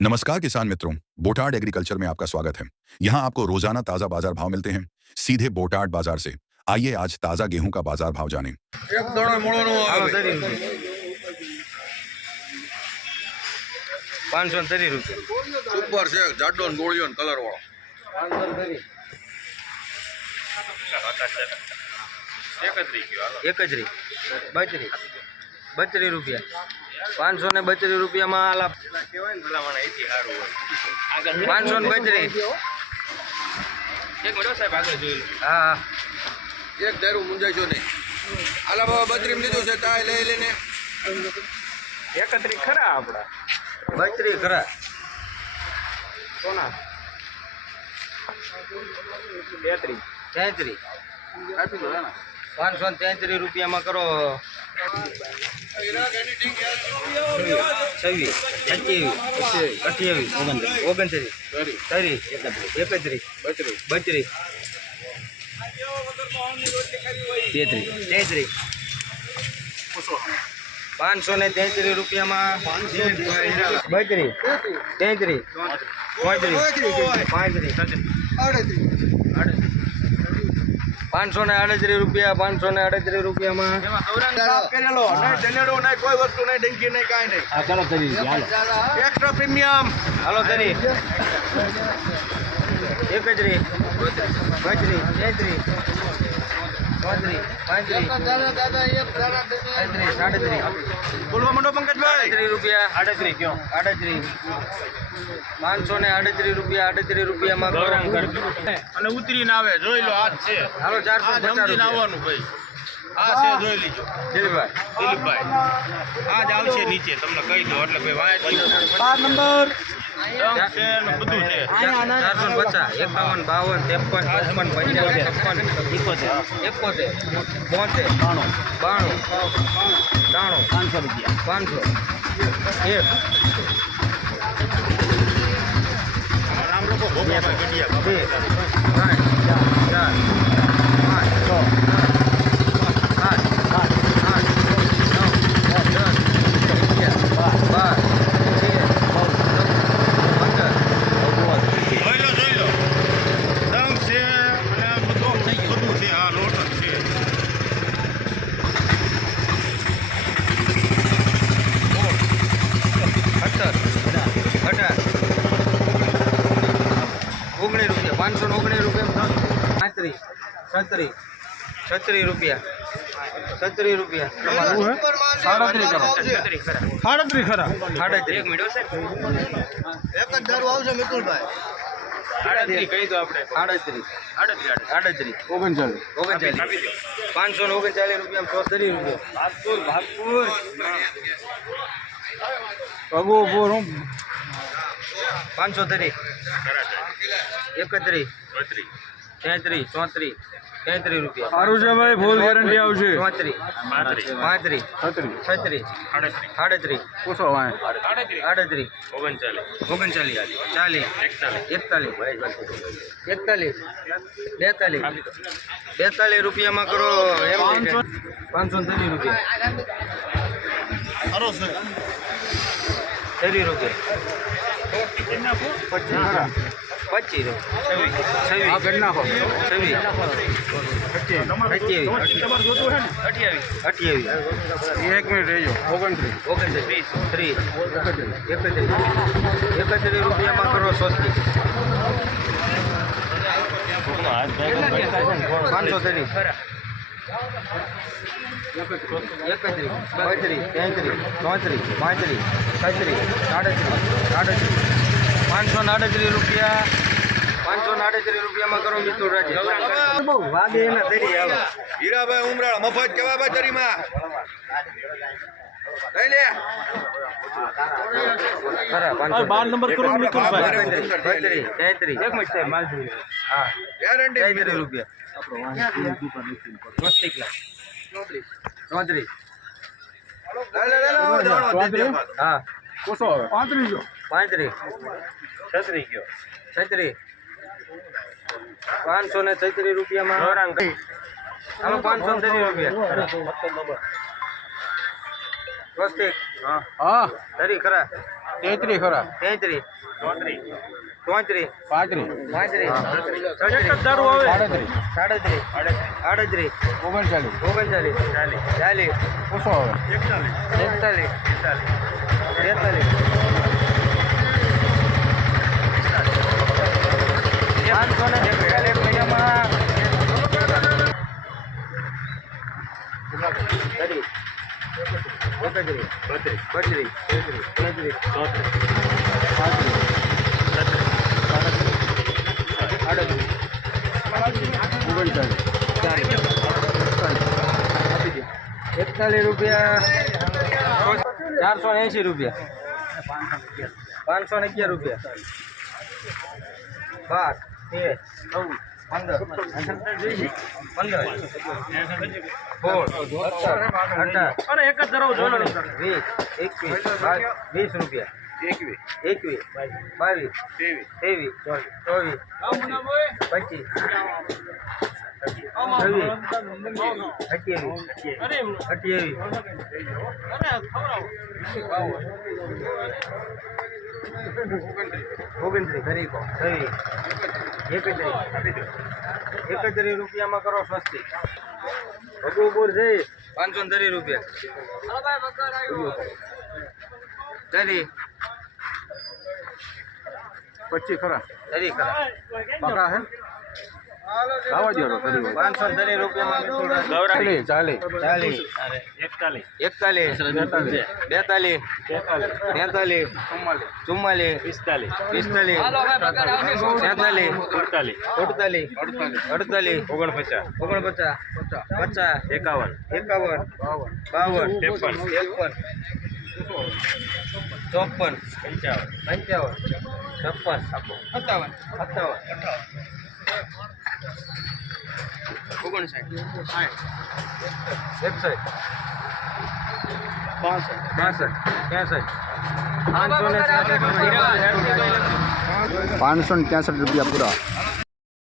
नमस्कार किसान मित्रों, बोटाड एग्रीकल्चर में आपका स्वागत है। यहाँ आपको रोजाना ताजा बाजार भाव मिलते हैं सीधे बोटाड बाजार से। आइए आज ताजा गेहूं का बाजार भाव जानें। एक दाणो मोळो नो આવે 530 રૂપિયા સુપર છે જાડો ને ગોળિયો ને કલર વાળો 32 રૂપિયા 532 રૂપિયામાં આલા 532 હા એક દારૂ મુંજાઈજો નહીં આલા બાબા બત્રીમ લીધું છે તાય લઈ લઈને 31 ખરા આપડા 32 ખરા સોના 33 આપી દો ને 533 રૂપિયામાં કરો 26 27 28 29 30 32 533 રૂપિયામાં 32 33 538 રૂપિયા 538 રૂપિયામાં કરેલો નહીં જનેડો નહીં કોઈ વસ્તુ નહીં ડંકી નહીં કાંઈ નહીં હા ચાલો તરી એક્સ્ટ્રા પ્રીમિયમ હાલો તરી 31 32 33 બોલવા માંડો પંકજભાઈ 38 રૂપિયા 38 કયો 38 538 રૂપિયા 38 રૂપિયામાં અને ઉતરીને આવે જોઈ લો આ છે હાલો 450 આવવાનું ભાઈ આ છે જોઈ લીજો દિલીપભાઈ આજ આવશે નીચે તમને કહી દો એટલે ભાઈ વાય નંબર છે ને બધું છે 450 51 52 53 55 55 71 500 રૂપિયા 500 એક નામ લોકો ભોપાભાઈ ગઢિયા 2 3 4 5 જોઈ લો દમ છે અને બધું છે હા લોટ છે ₹19 519 રૂપિયા 36 રૂપિયા 36 રૂપિયા 38 ખરા 38 એક મિનિટ એક જ દારૂ આવશે મિતુલભાઈ 38 કહી દો આપણે 38 539 રૂપિયા 34 રૂપિયા ભાગપુર 530 31 33 34 33 રૂપિયા સારું છે ભાઈ ફૂલ ગેરંટી આવશે 35 36 38 પૂછો ભાઈ 38 39 40 41 42 રૂપિયામાં કરો 530 રૂપિયા સારો છે 30 રૂપિયા 25 આ કરી નાખો 28 એક મિનિટ રહેજો 29 30 31 રૂપિયામાં કરો 30 530 31 32 33 34 35 36 38 538 રૂપિયા 538 રૂપિયામાં કરો મિતુલ રાજે બહુ વાગે એના તરી આવે હીરાભાઈ ઉમરાળ મફત કેવા ભાઈ તરીમાં લઈ લે ખરા 12 નંબર કરો મિતુલભાઈ 33 એક મિનિટ સાહેબ માલ જોઈએ હા ગેરંટી 33 રૂપિયા 34 હા કોસો આવે 35 35 36 ગયો 36 533 રૂપિયામાં હાલો 530 રૂપિયા સ્વસ્તિક હા ધરી ખરા 33 ખરા 33 34 35 35 એક જ દારૂ આવે 37 38 39 39 40 ઓછો આવે 41 42 541 મહિનામાં 41 રૂપિયા 480 રૂપિયા 511 રૂપિયા 12 અરે એક જ ધરાવ જોઈ લો 20 21 રૂપિયા 21 22 23 24 25 31 રૂપિયામાં કરો સસ્તી ભગુપુર છે 530 રૂપિયા દરી 25 ખરા દરી ખરા પાકા હે લાવા દો 530 રૂપિયામાં ગૌરાલી 40 41 42 43 44 45 48 49 51 54 ₹563 પૂરા